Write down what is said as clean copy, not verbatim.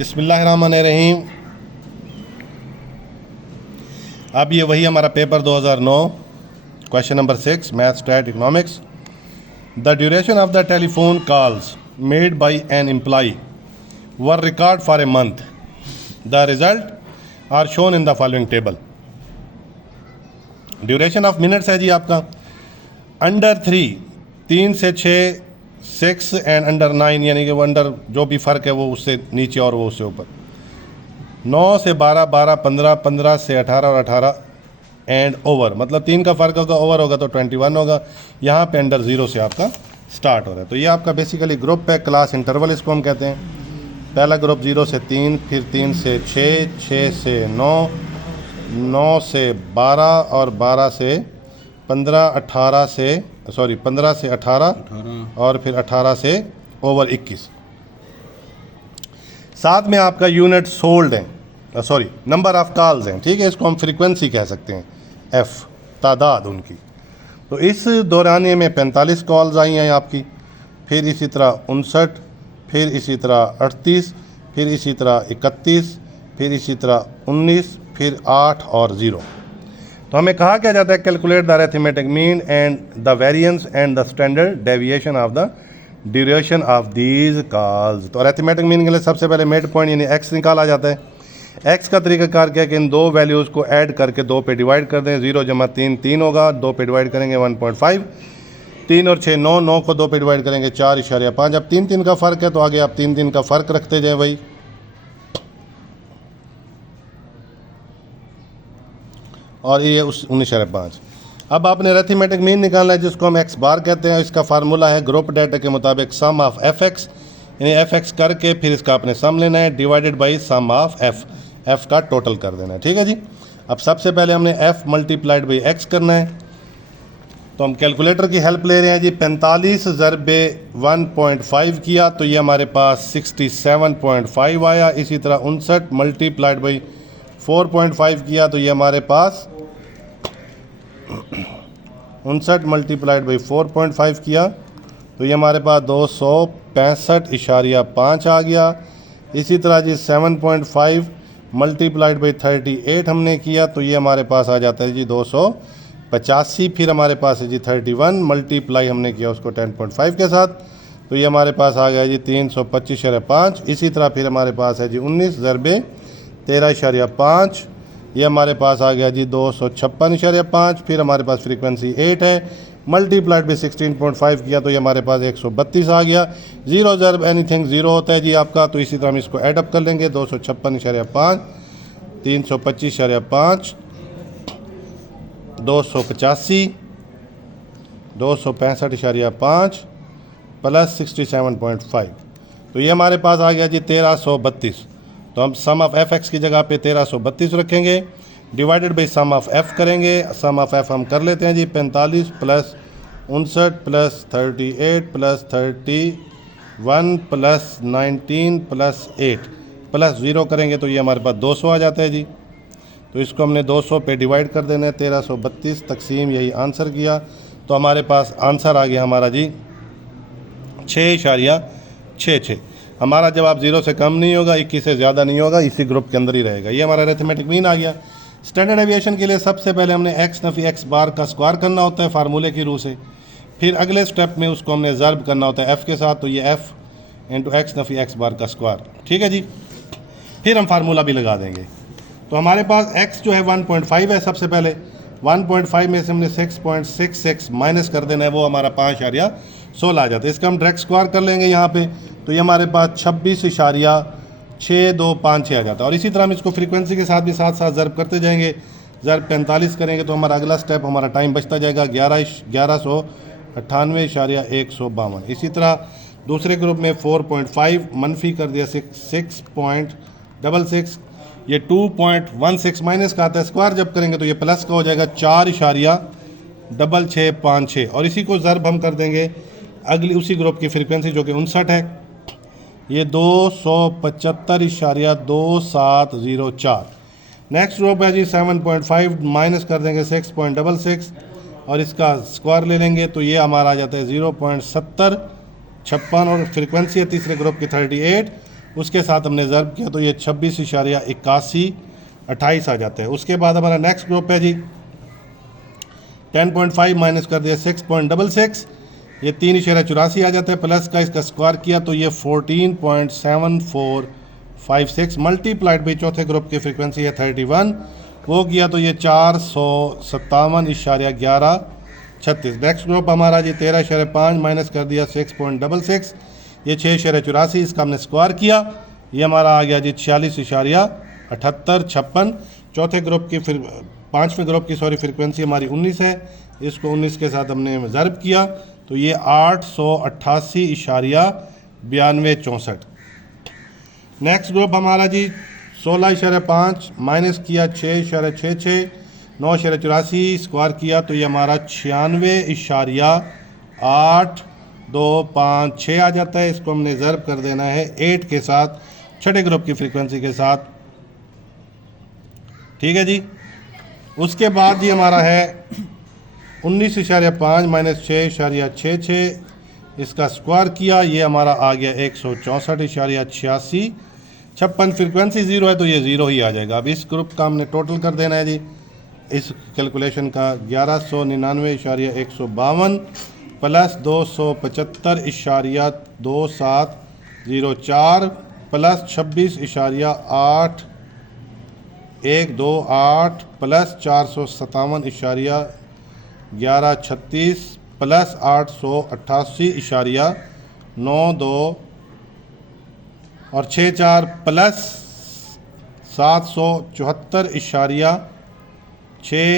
बिस्मिल्लाहिर्रहमानिर्रहीम। अब ये वही हमारा paper 2009 question number 6 math stat economics. The duration of the telephone calls made by an employee were record for a month. The result are shown in the following table. Duration of minutes है जी आपका under 3 से 6 6 and under 9, यानी कि वो under जो भी फ़र्क है वो उससे नीचे और वो उससे ऊपर। 9 से 12, 12, 15, 15 से 18 और 18 एंड ओवर, मतलब 3 का फ़र्क होगा, ओवर होगा तो 21 होगा। यहाँ पे अंडर 0 से आपका स्टार्ट हो रहा है। तो ये आपका बेसिकली ग्रुप है, क्लास इंटरवल इसको हम कहते हैं। पहला ग्रुप 0 से 3, फिर 3 से 6, 6 से 9, 9 से 12 और 12 से 15, 15 से 18 और फिर 18 से ओवर 21। साथ में आपका यूनिट सोल्ड है, नंबर ऑफ कॉल्स हैं, ठीक है। इसको हम फ्रीक्वेंसी कह सकते हैं, एफ तादाद उनकी। तो इस दौरानिए में 45 कॉल्स आई हैं आपकी, फिर इसी तरह 59, फिर इसी तरह 38, फिर इसी तरह 31, फिर इसी तरह 19, फिर 8 और 0। तो हमें कहा क्या जाता है, calculate the arithmetic mean and the variance and the standard deviation of the duration of these calls. तो अरिथमेटिक मीन के लिए सबसे पहले मिड पॉइंट यानी एक्स निकाला जाता है। एक्स का तरीकाकार क्या है कि इन दो वैल्यूज़ को ऐड करके 2 पे डिवाइड कर दें। 0 जमा 3 3 होगा, 2 पे डिवाइड करेंगे 1.5, 3 और 6 9, 9 को 2 पे डिवाइड करेंगे 4.5। अब 3 3 का फ़र्क है तो आगे आप 3 3 का फ़र्क रखते जाएँ भाई। और ये उस 19.5। अब आपने अरिथमेटिक मीन निकालना है जिसको हम एक्स बार कहते हैं। इसका फार्मूला है ग्रुप डाटा के मुताबिक सम ऑफ एफ एक्स, यानी एफ एक्स करके फिर इसका आपने सम लेना है divided by sum of F, F का टोटल कर देना है, ठीक है जी। अब सबसे पहले हमने एफ मल्टीप्लाइड बाई एक्स करना है, तो हम कैलकुलेटर की हेल्प ले रहे हैं जी। 45 ज़रबे 1.5 किया तो ये हमारे पास 67.5 आया। इसी तरह 59 मल्टीप्लाइड बाई 4.5 किया तो ये हमारे पास 59 मल्टीप्लाइड बाई 4.5 किया तो ये हमारे पास 265.5 आ गया। इसी तरह जी 7.5 मल्टीप्लाइड बाई 38 हमने किया तो ये हमारे पास आ जाता है जी 285। फिर हमारे पास है जी 31 मल्टीप्लाई हमने किया उसको 10.5 के साथ तो ये हमारे पास आ गया जी 325.5। इसी तरह फिर हमारे पास है जी 19 ज़रबे 13.5, ये हमारे पास आ गया जी 256.5। फिर हमारे पास फ्रीक्वेंसी 8 है, मल्टीप्लाइड बाई 16.5 किया तो ये हमारे पास 132 आ गया। 0 ज़रब एनीथिंग 0 होता है जी आपका। तो इसी तरह हम इसको ऐडअप कर लेंगे, 256.5, 325.5, 285, 265.5 प्लस 67.5 तो ये हमारे पास आ गया जी 1332। तो हम सम ऑफ एफ एक्स की जगह पे 1332 रखेंगे, divided by sum of F करेंगे। सम ऑफ एफ हम कर लेते हैं जी 45 plus 59 plus 38 plus 31 plus 19 plus 8 plus 0 करेंगे तो ये हमारे पास 200 आ जाता है जी। तो इसको हमने 200 पे डिवाइड कर देना है, 1332 तकसीम यही आंसर किया तो हमारे पास आंसर आ गया हमारा जी 6.66। हमारा जवाब 0 से कम नहीं होगा, 21 से ज़्यादा नहीं होगा, इसी ग्रुप के अंदर ही रहेगा। ये हमारा अरिथमेटिक मीन आ गया। स्टैंडर्ड डेविएशन के लिए सबसे पहले हमने एक्स नफ़ी एक्स बार का स्क्वायर करना होता है फार्मूले की रूह से। फिर अगले स्टेप में उसको हमने ज़र्ब करना होता है एफ़ के साथ, तो ये एफ़ इंटू एक्स नफ़ी एक्स बार का स्क्वायर, ठीक है जी। फिर हम फार्मूला भी लगा देंगे। तो हमारे पास एक्स जो है 1.5 है। सबसे पहले 1.5 में से हमने 6.66 माइनस कर देना है, वो हमारा 5.16 आ जाता है। इसका हम डायरेक्ट स्क्वायर कर लेंगे यहाँ पे तो ये हमारे पास 26.6256 आ जाता है। और इसी तरह हम इसको फ्रीक्वेंसी के साथ भी साथ साथ ज़र्ब करते जाएंगे। ज़र्ब 45 करेंगे तो हमारा अगला स्टेप, हमारा टाइम बचता जाएगा 1198.152। इसी तरह दूसरे ग्रुप में 4.5 मनफी कर दिया 6.66, ये 2.16 माइनस का आता है। स्क्वायर जब करेंगे तो ये प्लस का हो जाएगा 4.6656 और इसी को ज़र्ब हम कर देंगे अगली उसी ग्रुप की फ्रीक्वेंसी जो कि 59 है, ये 275.2704। नेक्स्ट ग्रुप है जी 7.5 माइनस कर देंगे 6.66 और इसका स्क्वायर ले लेंगे तो ये हमारा आ जाता है 0.7056 और फ्रीक्वेंसी है तीसरे ग्रुप की 38 उसके साथ हमने ज़र्ब किया तो ये 26.81 आ जाता है। उसके बाद हमारा नेक्स्ट ग्रुप है जी 10.5 माइनस कर दिया 6.66, ये 3.84 आ जाता है। प्लस का इसका स्क्वायर किया तो ये 14.7456 मल्टीप्लाइड बाई चौथे ग्रुप की फ्रीक्वेंसी है 31, वो किया तो ये 457.1136। नेक्स्ट ग्रुप हमारा जी 13.5 माइनस कर दिया 6.66, ये 6.84, इसका हमने स्क्वायर किया, ये हमारा आ गया जी 46.7856। चौथे ग्रुप की फिर पाँचवें ग्रुप की फ्रीक्वेंसी हमारी 19 है, इसको 19 के साथ हमने ज़र्ब किया तो ये 888.9264। नेक्स्ट ग्रुप हमारा जी 16.5 माइनस किया 6.66, 9.84 स्क्वायर किया तो ये हमारा 96.8256 आ जाता है। इसको हमने ज़र्ब कर देना है 8 के साथ, छठे ग्रुप की फ्रीक्वेंसी के साथ, ठीक है जी। उसके बाद जी हमारा है 19.5 माइनस 6.66, इसका स्क्वायर किया, ये हमारा आ गया 164.86। 56 फ्रीक्वेंसी 0 है तो ये 0 ही आ जाएगा। अब इस ग्रुप का हमने टोटल कर देना है जी, इस कैलकुलेशन का 1199.152 प्लस 275.2704 प्लस 26.8128 प्लस 457.1136 प्लस 888.92 और 64 प्लस 774.6